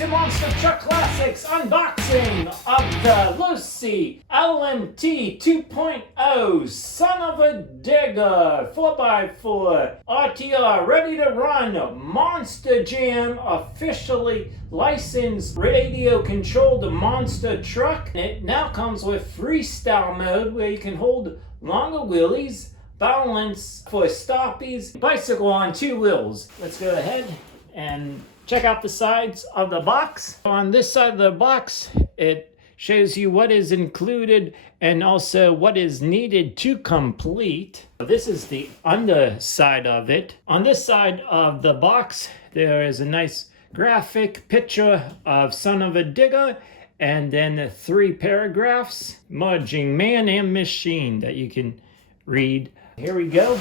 to Monster Truck Classics unboxing of the Losi LMT 2.0 Son of a Digger 4x4 RTR ready to run Monster Jam officially licensed radio controlled monster truck. It now comes with freestyle mode where you can hold longer wheelies, balance for stoppies, bicycle on two wheels. Let's go ahead and check out the sides of the box. On this side of the box, it shows you what is included and also what is needed to complete. This is the underside of it. On this side of the box, there is a nice graphic picture of Son of a Digger and then 3 paragraphs, merging man and machine, that you can read. Here we go.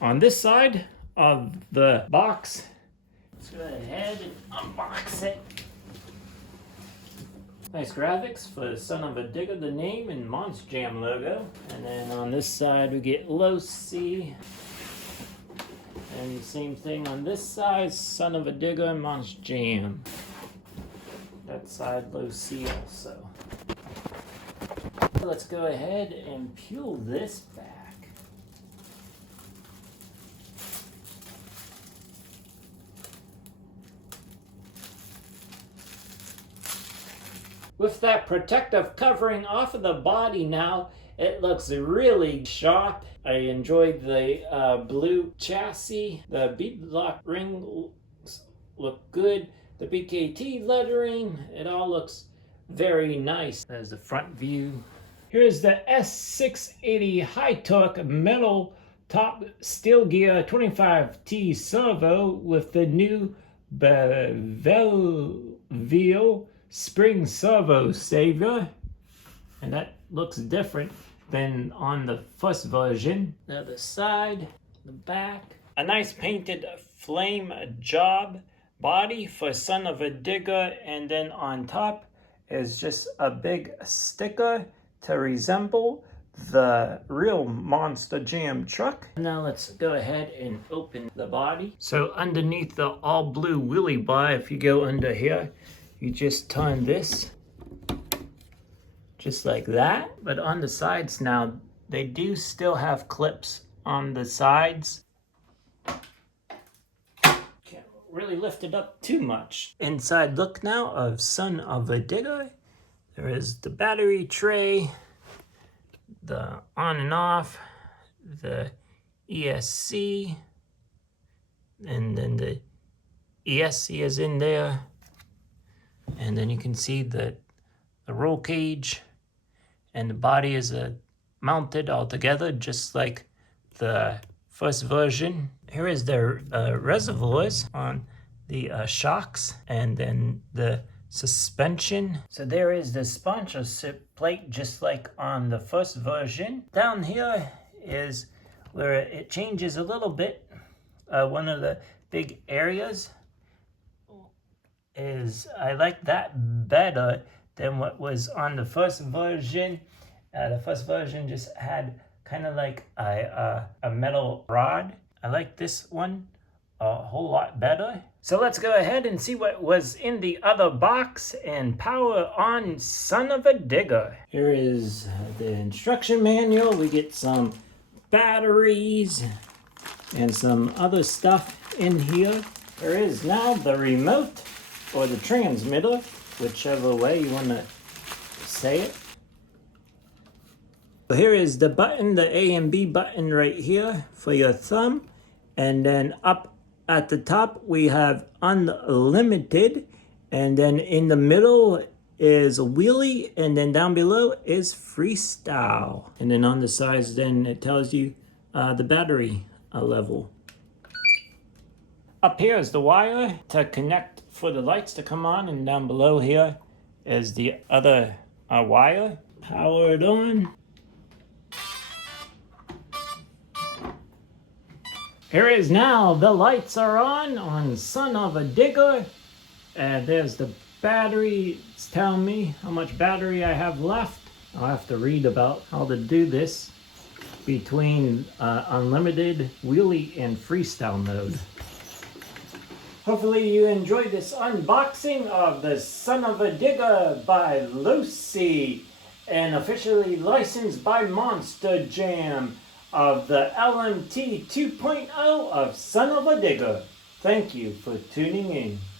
On this side of the box, let's go ahead and unbox it. Nice graphics for the Son of a Digger, the name, and Monster Jam logo. And then on this side we get Losi. And same thing on this side, Son of a Digger and Monster Jam. That side Losi also. Let's go ahead and peel this back. With that protective covering off of the body now, it looks really sharp. I enjoyed the blue chassis. The beadlock ring look good. The BKT lettering, it all looks very nice. There's the front view. Here's the S680 high torque metal top steel gear 25T servo with the new bevel spring servo saver, and that looks different than on the first version. The other side, the back, a nice painted flame job body for Son of a Digger, and then on top is just a big sticker to resemble the real Monster Jam truck. Now let's go ahead and open the body. So underneath the all blue wheelie bar, if you go under here, you just turn this just like that. But on the sides now, they do still have clips on the sides. Can't really lift it up too much. Inside look now of Son of a Digger. There is the battery tray, the on and off, the ESC, and then the ESC is in there. And then you can see the roll cage, and the body is mounted all together just like the first version. Here is the reservoirs on the shocks, and then the suspension. So there is the sponsorship plate just like on the first version. Down here is where it changes a little bit. One of the big areas is I like that better than what was on the first version. The first version just had kind of like a metal rod. I like this one a whole lot better. So let's go ahead and see what was in the other box and power on Son of a Digger. Here is the instruction manual. We get some batteries and some other stuff in here. There is now the remote, or the transmitter, whichever way you want to say it. So here is the button, the A and B button right here for your thumb. And then up at the top we have unlimited. And then in the middle is wheelie. And then down below is freestyle. And then on the sides then it tells you the battery level. Up here is the wire to connect for the lights to come on, and down below here is the other wire. Powered on. Here is now, the lights are on Son of a Digger. And there's the battery. It's telling me how much battery I have left. I'll have to read about how to do this between unlimited, wheelie, and freestyle mode. Hopefully you enjoyed this unboxing of the Son of a Digger by Losi, and officially licensed by Monster Jam, of the LMT 2.0 of Son of a Digger. Thank you for tuning in.